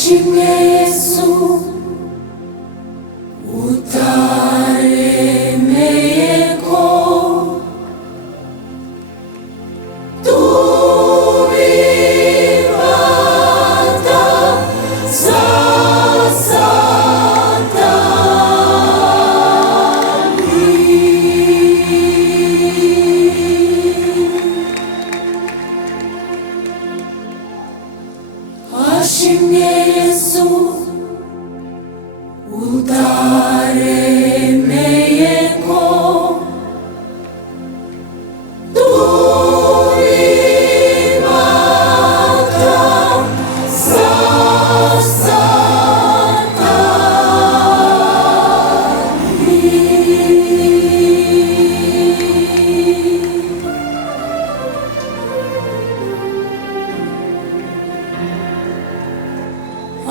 Ashimwe Yesu utaremeye ko tubibata za Satani. Ashimwe Yesu utaremeye ko tubibata za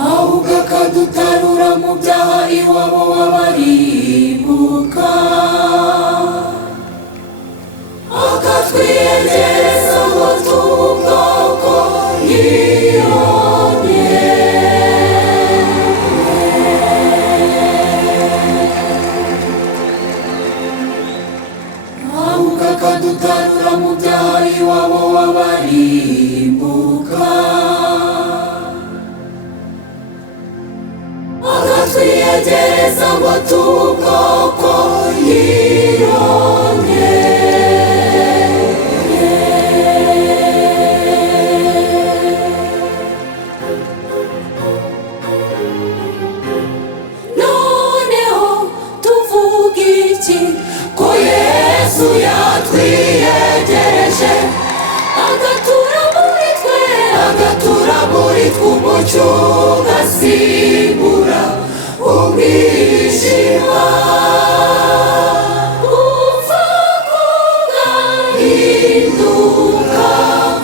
ahubwo akadutarura mu byaha iwabo w'abaribuka, akatwiyegereza ngo tube ubwoko yiyongera. Ahubwo akadutarura mu byaha iwabo w'abaribuka, akatwiyegereza ngo tube ubwoko yiyongera. Noneho tuvuga iki? Ko Yesu yatwiyegereje, agatura muri twe, agatura muri twe umucyo ugasimbura umwijima. Upfa kugahinduka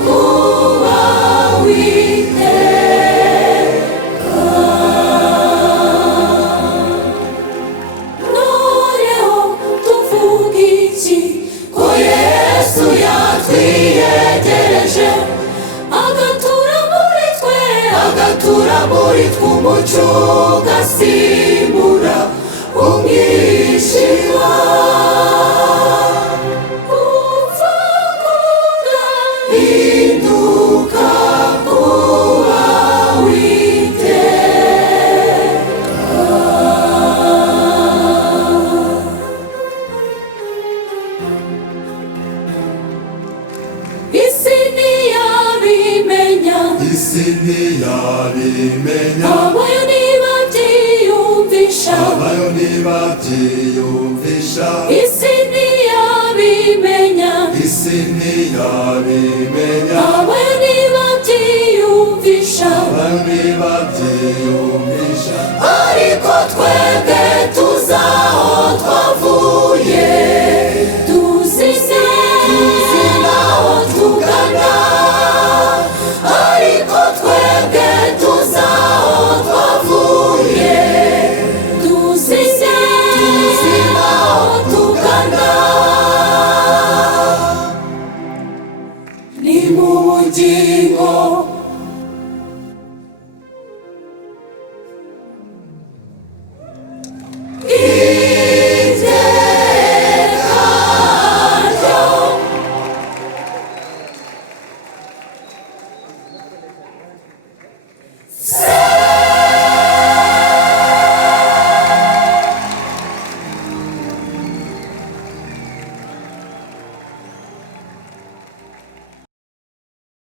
kuba witeka. Noneho tuvuga iki? Ko Yesu yatwiyegereje, agatura muri twe, agatura muri twe umucyo ugasimbura umwijima. Upfa kugahinduka kuba witeka. Isi ntiyabimenya, isi ntiyabimenya, abayo ntibabyiyumvisha, abayo ntibabyiyumvisha. isi ntiyabimenya, Isi ntiyabimenya, abayo ntibabyiyumvisha, abayo ntibabyiyumvisha. ariko twebwe tuzi aho twavuye, tuzi n'aho tugana. Ariko twebwe tuzi aho twavuye, tuzi n'aho tugana. Ni mu bugingo iteka ryo